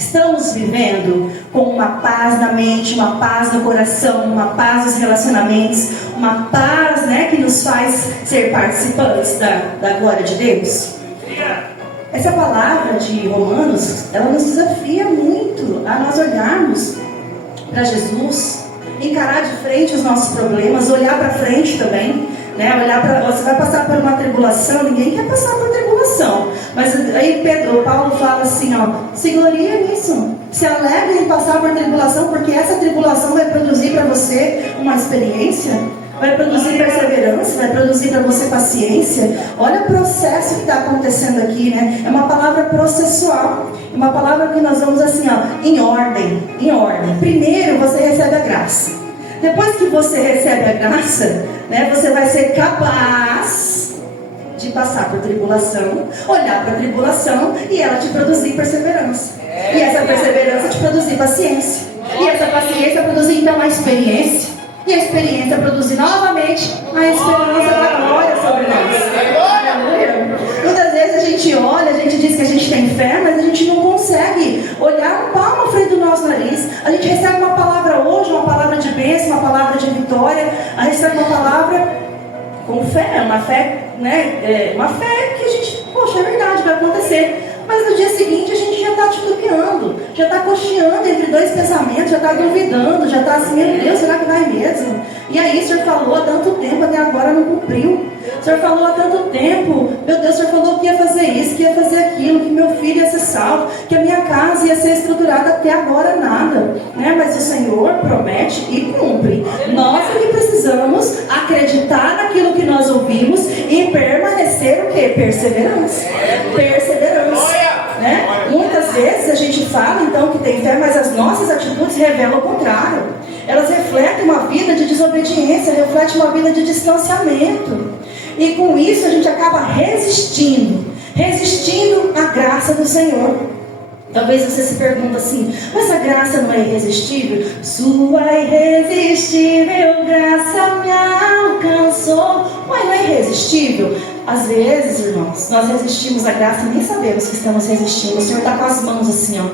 Estamos vivendo com uma paz na mente, uma paz no coração, uma paz nos relacionamentos, uma paz, né, que nos faz ser participantes da glória de Deus? Essa palavra de Romanos, ela nos desafia muito a nós olharmos para Jesus, encarar de frente os nossos problemas, olhar para frente também, né? Olhar para, você vai passar por uma tribulação, ninguém quer passar por tribulação, mas aí Paulo fala assim, ó, se gloria nisso, se alegra em passar por tribulação, porque essa tribulação vai produzir para você uma experiência, vai produzir perseverança, vai produzir para você paciência. Olha o processo que está acontecendo aqui, né? É uma palavra processual, uma palavra que nós vamos assim, ó, em ordem. Primeiro você recebe a graça. Depois que você recebe a graça, né, você vai ser capaz de passar por tribulação, olhar para a tribulação e ela te produzir perseverança. E essa perseverança te produzir paciência. E essa paciência produzir então a experiência. E a experiência produzir novamente a esperança da glória sobre nós. Aleluia. Muitas vezes a gente olha, a gente diz que a gente tem fé, mas a gente não consegue olhar um palmo à frente do nosso nariz. A gente recebe uma palavra hoje, uma palavra de bênção, uma palavra de vitória. A gente recebe uma palavra com fé, uma fé, né? Uma fé que a gente, poxa, é verdade, vai acontecer. Mas no dia seguinte a gente já está titubeando, já está cocheando entre dois pensamentos, já está duvidando, já está assim, meu Deus, será que vai mesmo? E aí o Senhor falou há tanto tempo, até agora não cumpriu. O Senhor falou há tanto tempo, meu Deus, o Senhor falou que ia fazer isso, que ia fazer aquilo, que meu filho ia ser salvo, que a minha casa ia ser estruturada, até agora nada, né? Mas o Senhor promete e cumpre. Nós é que precisamos acreditar naquilo que nós ouvimos e permanecer o quê? Perseverança. Né? Muitas vezes a gente fala então que tem fé, mas as nossas atitudes revelam o contrário. Elas refletem uma vida de desobediência, refletem uma vida de distanciamento. E com isso a gente acaba resistindo à graça do Senhor. Talvez você se pergunte assim, mas a graça não é irresistível? Sua irresistível graça me alcançou. Ué, não é irresistível? Às vezes, irmãos, nós resistimos à graça e nem sabemos que estamos resistindo. O Senhor está com as mãos assim, ó,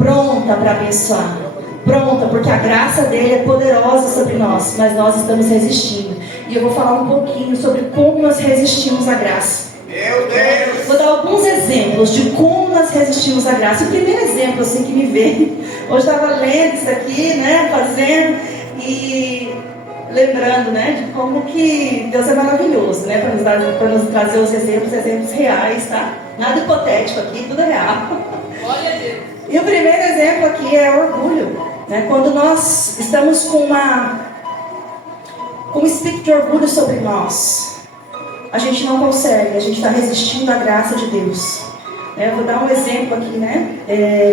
pronta para abençoar. Pronta, porque a graça dele é poderosa sobre nós, mas nós estamos resistindo. E eu vou falar um pouquinho sobre como nós resistimos à graça. Meu Deus! Vou dar alguns exemplos de como nós resistimos à graça. O primeiro exemplo assim que me veio, hoje eu estava lendo isso aqui, né, fazendo e lembrando, né, de como que Deus é maravilhoso, né, para nos trazer os exemplos reais, tá? Nada hipotético aqui, tudo é real. Glória a Deus! E o primeiro exemplo aqui é orgulho, né? Quando nós estamos com um espírito de orgulho sobre nós, a gente não consegue, a gente está resistindo à graça de Deus. Eu vou dar um exemplo aqui, né?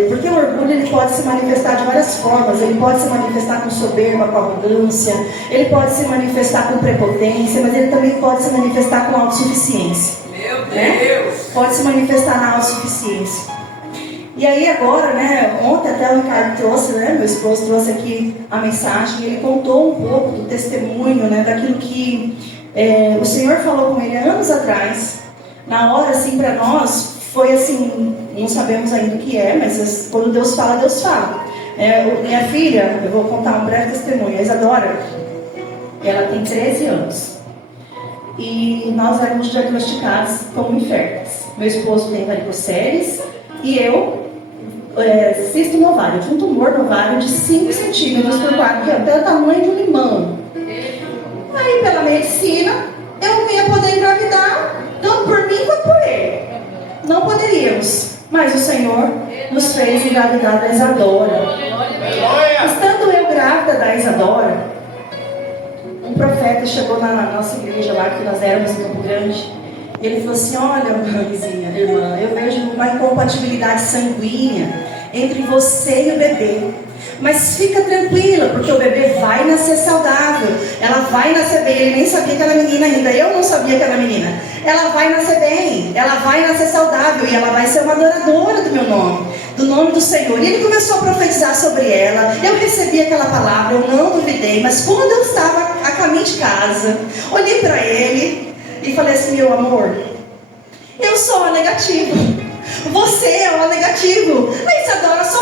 Porque o orgulho ele pode se manifestar de várias formas. Ele pode se manifestar com soberba, com arrogância. Ele pode se manifestar com prepotência, mas ele também pode se manifestar com autossuficiência. Meu Deus! Né? Pode se manifestar na autossuficiência. E aí agora, né? Ontem até o Ricardo trouxe, né? Meu esposo trouxe aqui a mensagem. Ele contou um pouco do testemunho, né? Daquilo que o Senhor falou com ele anos atrás. Na hora, assim, para nós foi assim, não sabemos ainda o que é, mas quando Deus fala, Deus fala. Minha filha, eu vou contar um breve testemunho, a Isadora, ela tem 13 anos. E nós éramos diagnosticados como inférteis. Meu esposo tem varicoceles e eu, cisto no ovário. Tinha um tumor no ovário de 5 centímetros por 4, até o tamanho de um limão. Aí, pela medicina, eu não ia poder engravidar, tanto por mim quanto por ele. Não poderíamos, mas o Senhor nos fez engravidar da Isadora. Estando eu grávida da Isadora, um profeta chegou na nossa igreja lá, que nós éramos em Campo Grande. Ele falou assim, olha, mãezinha, irmã, eu vejo uma incompatibilidade sanguínea entre você e o bebê. Mas fica tranquila, porque o bebê vai nascer saudável. Ela vai nascer bem. Ele nem sabia que era menina ainda. Eu não sabia que era menina. Ela vai nascer bem. Ela vai nascer saudável. E ela vai ser uma adoradora do meu nome, do nome do Senhor. E ele começou a profetizar sobre ela. Eu recebi aquela palavra, eu não duvidei. Mas quando eu estava a caminho de casa, olhei para ele e falei assim, meu amor, eu sou a negativa. Você é o negativo. A Isadora só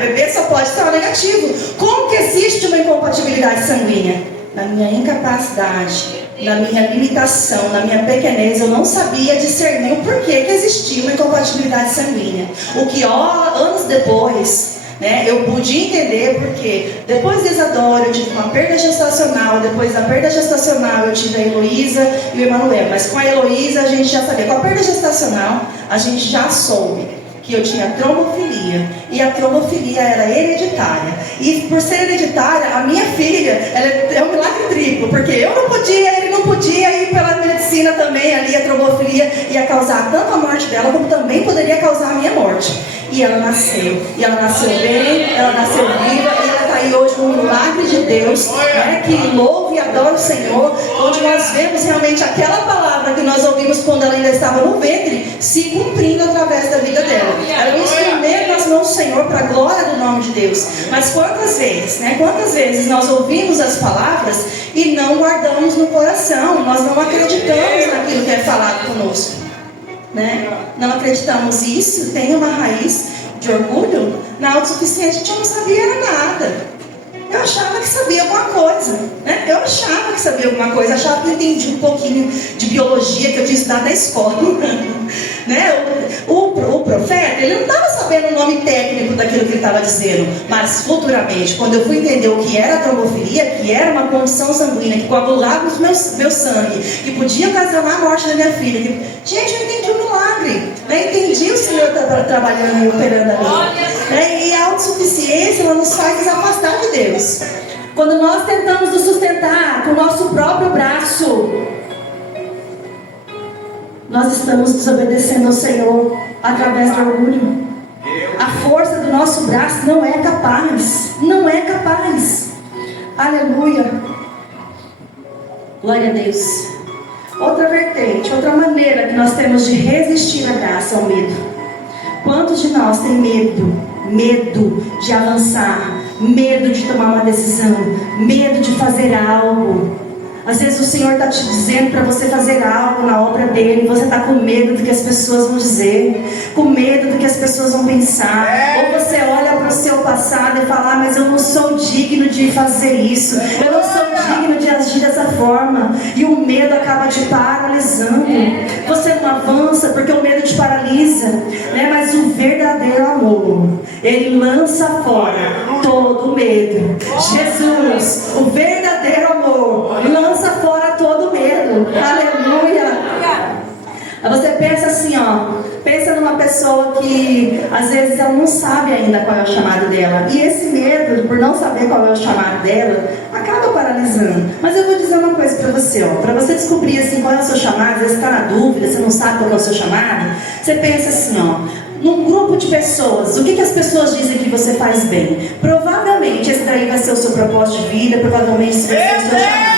bebê só pode estar negativo. Como que existe uma incompatibilidade sanguínea? Na minha incapacidade, na minha limitação, na minha pequenez, eu não sabia discernir o porquê que existia uma incompatibilidade sanguínea. O que anos depois, né, eu pude entender porque depois de Isadora eu tive uma perda gestacional, depois da perda gestacional eu tive a Heloísa e o Emanuel, mas com a Heloísa a gente já sabia, com a perda gestacional a gente já soube que eu tinha trombofilia, e a trombofilia era hereditária, e por ser hereditária, a minha filha, ela é um milagre triplo, porque eu não podia, ele não podia, e pela medicina também ali a trombofilia ia causar tanto a morte dela, como também poderia causar a minha morte. E ela nasceu bem, ela nasceu viva, e ela está aí hoje um milagre de Deus, né, que louve e adora o Senhor, onde nós vemos realmente aquela palavra que nós ouvimos quando ela ainda estava no ventre, se cumprindo através da vida dela. Ela é um instrumento nas mãos do Senhor para a glória do nome de Deus. Mas quantas vezes, né, quantas vezes nós ouvimos as palavras e não guardamos no coração, nós não acreditamos naquilo que é falado conosco, né? Não acreditamos. Isso tem uma raiz de orgulho. Na autossuficiência a gente não sabia nada. Eu achava que sabia alguma coisa, né? Eu achava que sabia alguma coisa, achava que eu entendi um pouquinho de biologia que eu tinha estudado na escola, né? O profeta, ele não estava sabendo o nome técnico daquilo que ele estava dizendo, mas futuramente, quando eu fui entender o que era a trombofilia, que era uma condição sanguínea que coagulava o meu sangue, que podia ocasionar a morte da minha filha, gente, eu entendi o milagre, né? Entendi o Senhor trabalhando e operando ali, né? E a autossuficiência, ela nos faz nos afastar de Deus. Quando nós tentamos nos sustentar com o nosso próprio braço, nós estamos desobedecendo ao Senhor através do orgulho. A força do nosso braço não é capaz. Não é capaz. Aleluia. Glória a Deus. Outra vertente, outra maneira que nós temos de resistir à graça, ao medo. Quantos de nós tem medo? Medo de avançar, medo de tomar uma decisão, medo de fazer algo. Às vezes o Senhor está te dizendo para você fazer algo na obra dele, você está com medo do que as pessoas vão dizer, com medo do que as pessoas vão pensar, ou você olha para o seu passado e fala, mas eu não sou digno de fazer isso, eu não sou digno de agir dessa forma, e o medo acaba te paralisando. Você não avança porque o medo te paralisa, né? Mas o verdadeiro amor, ele lança fora todo o medo. Jesus, o verdadeiro amor, lança fora todo medo. Aleluia. Você pensa assim, pensa numa pessoa que às vezes ela não sabe ainda qual é o chamado dela, e esse medo por não saber qual é o chamado dela acaba paralisando. Mas eu vou dizer uma coisa para você, para você descobrir assim qual é o seu chamado. Às vezes você está na dúvida, você não sabe qual é o seu chamado. Você pensa assim, num grupo de pessoas, o que as pessoas dizem que você faz bem? Provavelmente esse daí vai ser o seu propósito de vida, provavelmente esse vai ser o seu chamado.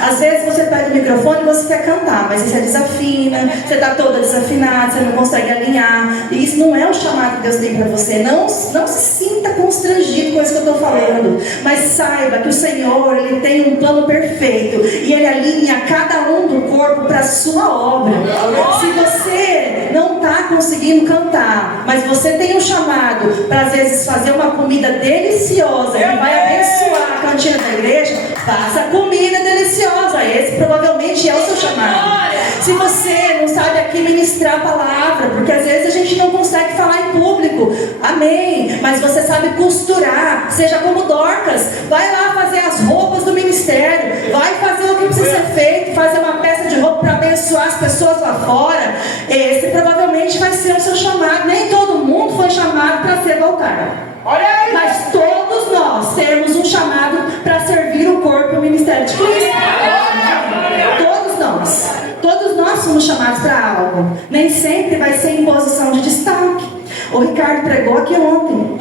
Às vezes você pega o microfone e você quer cantar, mas você desafina, você está toda desafinada, você não consegue alinhar. E isso não é o chamado que Deus tem para você. Não se sinta constrangido com isso que eu estou falando. Mas saiba que o Senhor, Ele tem um plano perfeito. E Ele alinha cada um do corpo para a sua obra. Se você não está conseguindo cantar, mas você tem um chamado para às vezes fazer uma comida deliciosa que vai abençoar a cantina da igreja, faça comida deliciosa. Esse provavelmente é o seu chamado. Se você não sabe aqui ministrar a palavra, porque às vezes a gente não consegue falar em público, amém, mas você sabe costurar, seja como Dorcas, vai lá fazer as roupas do ministério, vai fazer o que precisa ser feito, fazer uma peça de roupa para abençoar as pessoas lá fora. Esse provavelmente vai ser o seu chamado. Nem todo mundo foi chamado para ser do altar, mas todos nós temos um chamado para servir o corpo e o ministério de Cristo. Todos nós somos chamados para algo. Nem sempre vai ser em posição de destaque. O Ricardo pregou aqui ontem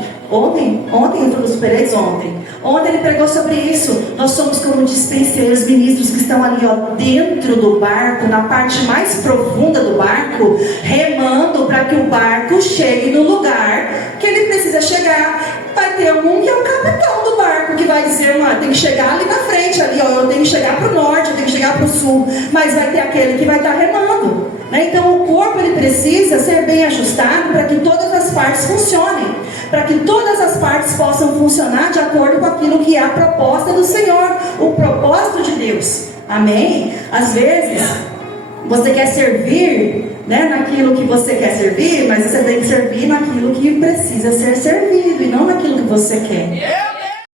ele pregou sobre isso. Nós somos como dispenseiros, ministros que estão ali dentro do barco, na parte mais profunda do barco, remando para que o barco chegue no lugar que ele precisa chegar. Vai ter algum que é o capitão do barco, que vai dizer, tem que chegar ali na frente, eu tenho que chegar para o norte, eu tenho que chegar para o sul. Mas vai ter aquele que vai estar remando, né? Então o corpo ele precisa ser bem ajustado para que todas as partes funcionem. para que todas as partes possam funcionar de acordo com aquilo que é a proposta do Senhor, o propósito de Deus. Amém? Às vezes você quer servir, né, naquilo que você quer servir, mas você tem que servir naquilo que precisa ser servido e não naquilo que você quer.